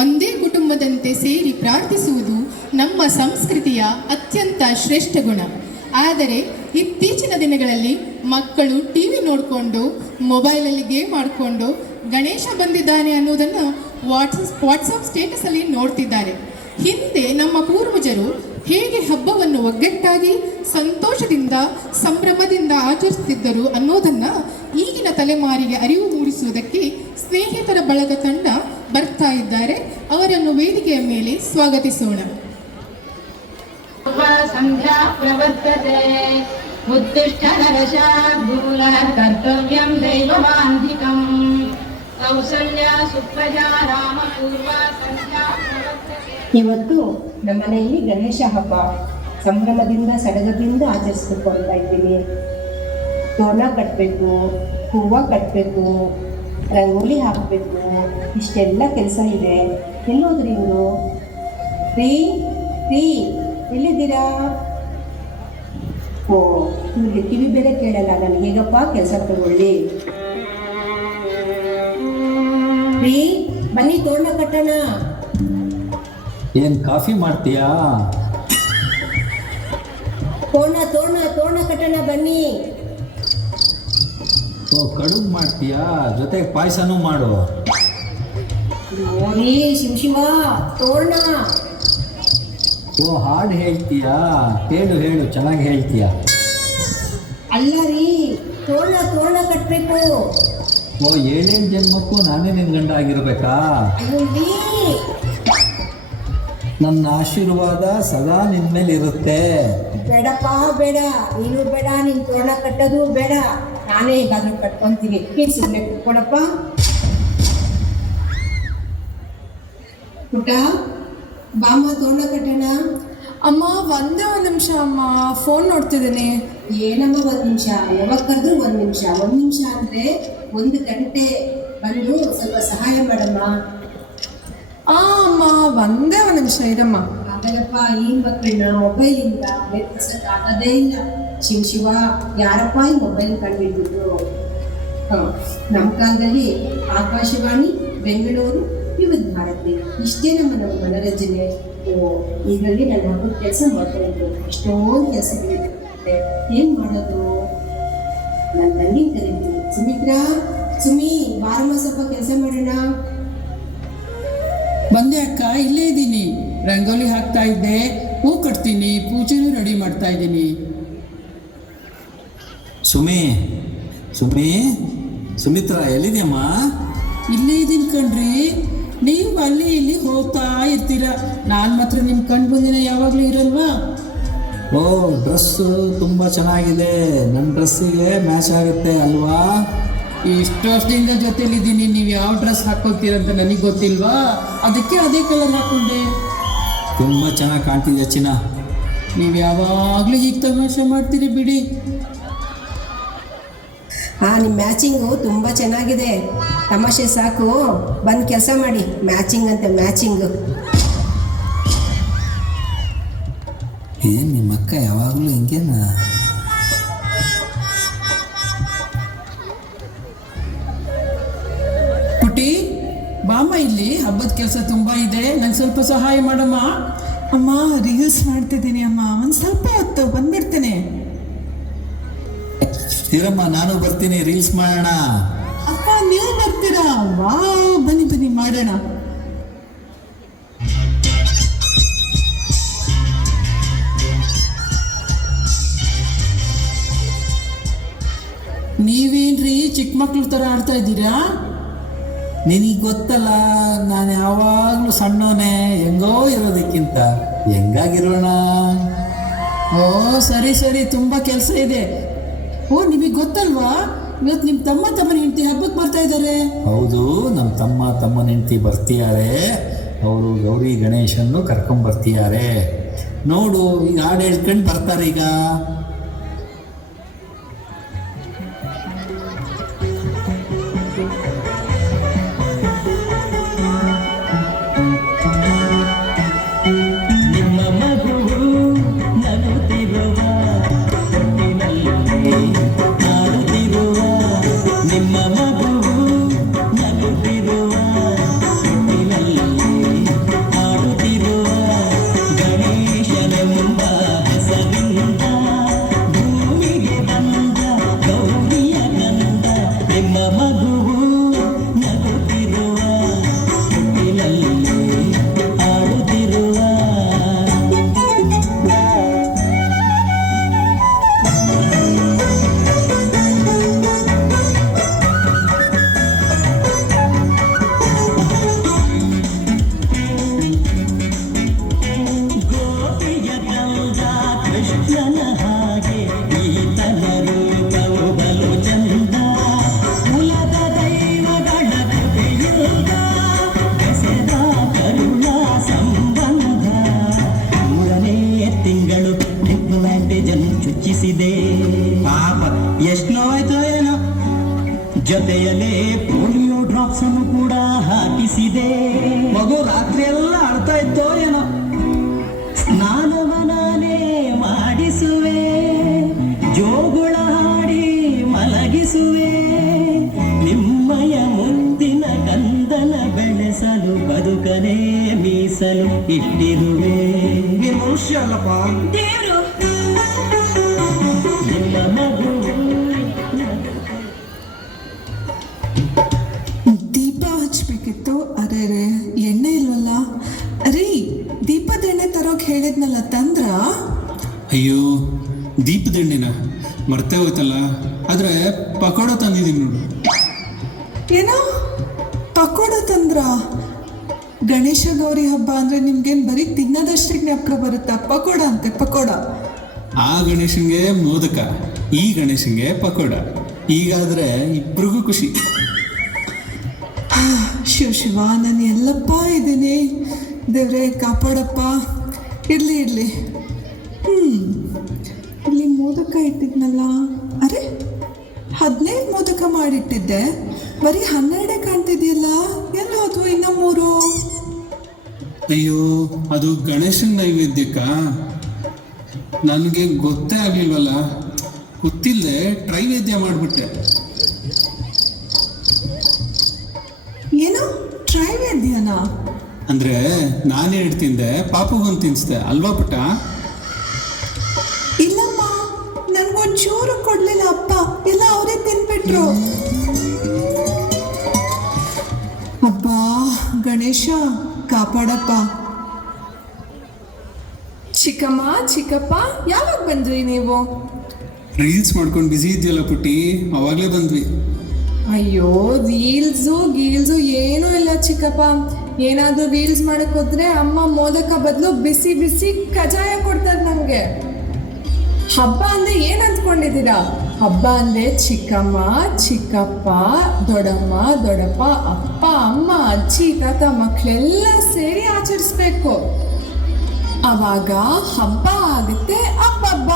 ಒಂದೇ ಕುಟುಂಬದಂತೆ ಸೇರಿ ಪ್ರಾರ್ಥಿಸುವುದು ನಮ್ಮ ಸಂಸ್ಕೃತಿಯ ಅತ್ಯಂತ ಶ್ರೇಷ್ಠ ಗುಣ. ಆದರೆ ಇತ್ತೀಚಿನ ದಿನಗಳಲ್ಲಿ ಮಕ್ಕಳು ಟಿವಿ ನೋಡಿಕೊಂಡು ಮೊಬೈಲಲ್ಲಿ ಗೇಮ್ ಆಡಿಕೊಂಡು ಗಣೇಶ ಬಂದಿದ್ದಾನೆ ಅನ್ನೋದನ್ನು ವಾಟ್ಸಪ್ ಸ್ಟೇಟಸಲ್ಲಿ ನೋಡ್ತಿದ್ದಾರೆ. ಹಿಂದೆ ನಮ್ಮ ಪೂರ್ವಜರು ಹೇಗೆ ಹಬ್ಬವನ್ನು ಒಗ್ಗಟ್ಟಾಗಿ ಸಂತೋಷದಿಂದ ಸಂಭ್ರಮದಿಂದ ಆಚರಿಸುತ್ತಿದ್ದರು ಅನ್ನೋದನ್ನು ಈಗಿನ ತಲೆಮಾರಿಗೆ ಅರಿವು ಮೂಡಿಸುವುದಕ್ಕೆ ಸ್ನೇಹಿತರ ಬಳಗ ತಂಡ ಬರ್ತಾ ಇದ್ದಾರೆ. ಅವರನ್ನು ವೇದಿಕೆಯ ಮೇಲೆ ಸ್ವಾಗತಿಸೋಣ. ಸಂಧ್ಯಾ ಪ್ರವರ್ತತೆ ಉತ್ತಿಷ್ಠ ನರಶಾರ್ದೂಲ ಕರ್ತವ್ಯಂ ದೈವಮಾಂಧಿಕಂ ಕೌಸಲ್ಯ ಸುಪ್ರಜಾ ರಾಮ ಪೂರ್ವ ಸಂಧ್ಯಾ ಪ್ರವರ್ತತೆ. ಇವತ್ತು ನಮ್ಮ ಮನೆಯಲ್ಲಿ ಗಣೇಶ ಹಬ್ಬ ಸಂಭ್ರಮದಿಂದ ಸಡಗರದಿಂದ ಆಚರಿಸ್ಕೊಳ್ತಾ ಇದ್ದೀನಿ. ತೋರಣ ಕಟ್ಟಬೇಕು, ಹೂವು ಕಟ್ಟಬೇಕು, ರಂಗೋಲಿ ಹಾಕಬೇಕು, ಇಷ್ಟೆಲ್ಲ ಕೆಲಸ ಇದೆ. ಎಲ್ಲೋದ್ರಿ ಇವರು? ರೀ ಎಲ್ಲಿದ್ದೀರಾ? ಓ, ಇವ್ರಿಗೆ ಕಿವಿ ಬೇರೆ ಕೇಳಲ್ಲ. ನಾನು ಹೇಗಪ್ಪ ಕೆಲಸ ತಗೊಳ್ಳಿ? ರೀ ಬನ್ನಿ, ತೋರಣ ಕಟ್ಟೋಣ. ಏನ್ ಕಾಫಿ ಮಾಡ್ತೀಯಾ? ತೋರಣ ಕಟ್ಟೋಣ ಬನ್ನಿ. ಓ, ಕಡುಬು ಮಾಡ್ತೀಯಾ? ಜೊತೆಗೆ ಪಾಯಸನೂ ಮಾಡು. ನೋಡಿ ಶಿವ ತೋರಣ. ಓ, ಹಾಡು ಹೇಳ್ತೀಯಾ? ಹೇಳು ಚೆನ್ನಾಗಿ ಹೇಳ್ತೀಯಾ? ಅಲ್ಲ ರೀ, ತೋರಣ ಕಟ್ಟಬೇಕು. ಓ, 7 ಜನ್ಮಕ್ಕೂ ನಾನೇ ನಿನ್ ಗಂಡ ಆಗಿರ್ಬೇಕಾ? ನನ್ನ ಆಶೀರ್ವಾದ ಸದಾ ನಿನ್ ಮೇಲೆ ಇರುತ್ತೆ. ಬೇಡಪ್ಪ ಬೇಡ, ನೀನು ಬೇಡ, ನೀನು ತೋರಣ ಕಟ್ಟೋದು ಬೇಡ. ನಾನೇ ಹೇಗಾದ್ರೂ ಕಟ್ಕೊಂತೀನಿ. ನೀನು ಸುಮ್ಮನೆ ಕುತ್ಕೊಡಪ್ಪ. ಪುಟ್ಟ ಬಾಮ್ಮ, ತೋರಣ ಕಟ್ಟೋಣ. ಅಮ್ಮ, ಒಂದೇ ಒಂದು ನಿಮಿಷ ಅಮ್ಮ, ಫೋನ್ ನೋಡ್ತಿದ್ದೀನಿ. ಏನಮ್ಮ 1 ನಿಮಿಷ? ಯಾವಾಗ ಕರೆದ್ರು 1 ನಿಮಿಷ. 1 ನಿಮಿಷ ಅಂದರೆ 1 ಗಂಟೆ. ಬಂದು ಸ್ವಲ್ಪ ಸಹಾಯ ಮಾಡಮ್ಮ. ಅಮ್ಮ, ಒಂದೇ ಒಂದು ನಿಮಿಷ ಇರಮ್ಮ. ಆಗಲ್ಲಪ್ಪ, ಈ ಮಕ್ಕಳನ್ನ ಮೊಬೈಲಿಂದ ಆಗೋದೇ ಇಲ್ಲ. ಶಿವ ಯಾರಪ್ಪ ಈ ಮೊಬೈಲ್ ಕಂಡುಹಿಡಿದ್ರು? ನಮ್ಮ ಕಾಲದಲ್ಲಿ ಆಕಾಶವಾಣಿ, ಬೆಂಗಳೂರು, ವಿವಿಧ ಭಾರತಿ, ಇಷ್ಟೇ ನಮ್ಮ ಮನೋರಂಜನೆ. ಇದರಲ್ಲಿ ನನ್ನ ಹಬ್ಬದ ಕೆಲಸ ಮಾಡ್ತಾಯಿದ್ರು. ಎಷ್ಟೊಂದು ಕೆಲಸಗಳಿರುತ್ತೆ. ಏನು ಮಾಡೋದು? ನನ್ನ ತಂಗಿ ಕರೀತೀನಿ. ಸುಮಿ ಬಾರಮ್ಮ, ಸ್ವಲ್ಪ ಕೆಲಸ ಮಾಡೋಣ. ಬಂದೆ ಅಕ್ಕ, ಇಲ್ಲೇ ಇದ್ದೀನಿ. ರಂಗೋಲಿ ಹಾಕ್ತಾ ಇದ್ದೆ, ಹೂ ಕಟ್ತೀನಿ, ಪೂಜೆನೂ ರೆಡಿ ಮಾಡ್ತಾ ಇದ್ದೀನಿ. ಸುಮಿತ್ರಾ ಎಲ್ಲಿದೆಯಮ್ಮ? ಇಲ್ಲೇ ಇದ್ದೀನಿ ಕಣ್ರಿ. ನೀವು ಅಲ್ಲಿ ಇಲ್ಲಿ ಹೋಗ್ತಾ ಇರ್ತೀರ, ನಾನು ಮಾತ್ರ ನಿಮ್ಮ ಕಣ್ಣು ಬಂದಿನ ಯಾವಾಗಲೂ ಇರಲ್ವಾ? ಓ, ಡ್ರೆಸ್ಸು ತುಂಬ ಚೆನ್ನಾಗಿದೆ. ನನ್ನ ಡ್ರೆಸ್ಸಿಗೆ ಮ್ಯಾಚ್ ಆಗುತ್ತೆ ಅಲ್ವಾ? ಇಷ್ಟು ವರ್ಷದಿಂದ ಜೊತೆಲಿದ್ದೀನಿ. ನೀವು ಯಾವ ಡ್ರೆಸ್ ಹಾಕ್ಕೊಳ್ತೀರಂತ ನನಗೆ ಗೊತ್ತಿಲ್ವಾ? ಅದಕ್ಕೆ ಅದೇ ಕಲರ್ ಹಾಕೊಂಡೆ. ತುಂಬ ಚೆನ್ನಾಗಿ ಕಾಣ್ತಿದೆ ಚಿನ್ನ. ನೀವು ಯಾವಾಗಲೂ ಹೀಗೆ ತಮಾಷೆ ಮಾಡ್ತೀರಿ ಬಿಡಿ. ನಿಮ್ಮ ಮ್ಯಾಚಿಂಗು ತುಂಬ ಚೆನ್ನಾಗಿದೆ. ತಮಾಷೆ ಸಾಕು, ಬಂದು ಕೆಲಸ ಮಾಡಿ. ಮ್ಯಾಚಿಂಗ್ ಅಂತೆ, ಮ್ಯಾಚಿಂಗು. ಏನು ನಿಮ್ಮ ಅಕ್ಕ ಯಾವಾಗಲೂ ಹಿಂಗೇನಾ? ಪುಟಿ ಬಾಮ್ಮ, ಇಲ್ಲಿ ಹಬ್ಬದ ಕೆಲಸ ತುಂಬ ಇದೆ, ನಂಗೆ ಸ್ವಲ್ಪ ಸಹಾಯ ಮಾಡಮ್ಮ. ಅಮ್ಮ, ರೀಲ್ಸ್ ಮಾಡ್ತಿದ್ದೀನಿ ಅಮ್ಮ, ಒಂದು ಸ್ವಲ್ಪ ಹೊತ್ತು ಬಂದ್ಬಿಡ್ತೇನೆ. ಇರಮ್ಮ, ನಾನು ಬರ್ತೀನಿ, ರೀಲ್ಸ್ ಮಾಡೋಣ. ಅಕ್ಕ, ನೀವು ಬರ್ತೀರಾ? ಬನ್ನಿ ಮಾಡೋಣ. ನೀವೇನ್ರಿ ಚಿಕ್ಕ ಮಕ್ಳ ಥರ ಆಡ್ತಾ ಇದ್ದೀರಾ? ನಿನಗೆ ಗೊತ್ತಲ್ಲ, ನಾನು ಯಾವಾಗಲೂ ಸಣ್ಣವನೇ. ಹೆಂಗೋ ಇರೋದಕ್ಕಿಂತ ಹೆಂಗಾಗಿರೋಣ. ಓ ಸರಿ, ತುಂಬ ಕೆಲಸ ಇದೆ. ಓ, ನಿಮಗೆ ಗೊತ್ತಲ್ವಾ, ಇವತ್ತು ನಿಮ್ಮ ತಮ್ಮನ ಹೆಂಡತಿ ಹಬ್ಬಕ್ಕೆ ಬರ್ತಾ ಇದ್ದಾರೆ. ಹೌದು, ನಮ್ಮ ತಮ್ಮನ ಹೆಂಡತಿ ಬರ್ತಿದ್ದಾರೆ. ಅವರು ಗೌರಿ ಗಣೇಶನ್ನು ಕರ್ಕೊಂಬರ್ತಿದ್ದಾರೆ. ನೋಡು, ಈಗ ಹಾಡು ಹೇಳ್ಕೊಂಡು ಬರ್ತಾರೆ. ಈಗ ಜೊತೆಯಲ್ಲೇ ಪೋಲಿಯೋ ಡ್ರಾಪ್ಸ್ ಅನ್ನು ಕೂಡ ಹಾಕಿಸಿದೆ. ಮಗು ರಾತ್ರಿ ಎಲ್ಲ ಅಳ್ತಾ ಇತ್ತೋ ಏನೋ. ಸ್ನಾನವನಾನೇ ಮಾಡಿಸುವೆ, ಜೋಗುಳ ಹಾಡಿ ಮಲಗಿಸುವೆ, ನಿಮ್ಮಯ ಮುಂದಿನ ಕಂದನ ಬೆಳೆಸಲು ಬದುಕನೇ ಮೀಸಲು ಇಟ್ಟಿರುವೆ. ಮನುಷ್ಯ ಅಲ್ಲಪ್ಪ ದೇವ್ರು. ನಿಮ್ಮ ಮಗು. ದೀಪ ಹಚ್ಬೇಕಿತ್ತು. ಅರೆ ಎಣ್ಣೆ ಇಲ್ವಲ್ಲ. ರೀ, ದೀಪದ ಎಣ್ಣೆ ತರೋಕ್ ಹೇಳಿದ್ನಲ್ಲ, ತಂದ್ರ? ಅಯ್ಯೋ, ದೀಪದೆಣ್ಣೆನ ಮರ್ತೇ ಹೋಯ್ತಲ್ಲ. ಆದರೆ ಪಕೋಡ ತಂದಿದ್ದೀನಿ ನೋಡು. ಏನೋ ಪಕೋಡ ತಂದ್ರ? ಗಣೇಶ ಗೌರಿ ಹಬ್ಬ ಅಂದ್ರೆ ನಿಮ್ಗೇನು ಬರೀ ತಿನ್ನೋದಷ್ಟೇ ಜ್ಞಾಪಕ ಬರುತ್ತಾ? ಪಕೋಡ ಅಂತೆ, ಪಕೋಡ. ಆ ಗಣೇಶನ್ಗೆ ಮೋದಕ, ಈ ಗಣೇಶನ್ಗೆ ಪಕೋಡ. ಈಗಾದರೆ ಇಬ್ರಿಗೂ ಖುಷಿ. ಶಿವ, ನಾನು ಎಲ್ಲಪ್ಪ ಇದ್ದೀನಿ. ದೇವ್ರೆ ಕಾಪಾಡಪ್ಪ. ಇರ್ಲಿ ಇಲ್ಲಿ ಮೋದಕ ಇಟ್ಟಿದ್ನಲ್ಲ. ಅರೆ, 15 ಮೋದಕ ಮಾಡಿಟ್ಟಿದ್ದೆ, ಬರೀ 12 ಕಾಣ್ತಿದ್ಯಲ್ಲ. ಎಲ್ಲ ಹೋದ್ವು ಇನ್ನು 3? ಅಯ್ಯೋ, ಅದು ಗಣೇಶನ ನೈವೇದ್ಯಕ್ಕ. ನನಗೆ ಗೊತ್ತೇ ಆಗಲಿಲ್ವಲ್ಲ, ಗೊತ್ತಿಲ್ಲದೆ ಟ್ರೈವೇದ್ಯ ಮಾಡಿಬಿಟ್ಟೆ. ಏನೋ ಟ್ರೈವೇದ್ಯನಾ? ಅಂದರೆ ನಾನೇ ತಿಂದೆ, ಪಾಪಗೊಂದು ತಿನ್ನಿಸ್ದೆ ಅಲ್ವಾ ಪುಟ್ಟ? ಇಲ್ಲಮ್ಮ, ನನ್ಗೊಂಚೂರು ಕೊಡ್ಲಿಲ್ಲ ಅಪ್ಪ, ಎಲ್ಲ ಅವರೇ ತಿನ್ಬಿಟ್ರು. ಅಬ್ಬಾ ಗಣೇಶ ಕಾಪಾಡಪ್ಪ. ಚಿಕ್ಕಮ್ಮ, ಚಿಕ್ಕಪ್ಪ, ಯಾವಾಗ ಬಂದ್ರಿ ನೀವು? ರೀಲ್ಸ್ ಮಾಡ್ಕೊಂಡು ಬ್ಯುಸಿ ಇದೆಯಲ್ಲ ಪುಟ್ಟಿ, ಅವಾಗಲೇ ಬಂದ್ವಿ. ಅಯ್ಯೋ, ಗೀಲ್ಸು ಏನೂ ಇಲ್ಲ ಚಿಕ್ಕಪ್ಪ. ಏನಾದರೂ ರೀಲ್ಸ್ ಮಾಡಕ್ಕೆ ಹೋದ್ರೆ ಅಮ್ಮ ಮೋದಕ ಬದಲು ಬಿಸಿ ಬಿಸಿ ಕಜಾಯ ಕೊಡ್ತಾರೆ ನಮಗೆ. ಹಬ್ಬ ಅಂದರೆ ಏನು ಅಂದ್ಕೊಂಡಿದ್ದೀರಾ? ಹಬ್ಬ ಅಂದರೆ ಚಿಕ್ಕಮ್ಮ, ಚಿಕ್ಕಪ್ಪ, ದೊಡ್ಡಮ್ಮ, ದೊಡ್ಡಪ್ಪ, ಅಪ್ಪ, ಅಮ್ಮ, ಅಜ್ಜಿ, ತಾತ, ಮಕ್ಕಳೆಲ್ಲ ಸೇರಿ ಆಚರಿಸ್ಬೇಕು. ಆವಾಗ ಹಬ್ಬ ಆಗುತ್ತೆ. ಅಬ್ಬಬ್ಬ.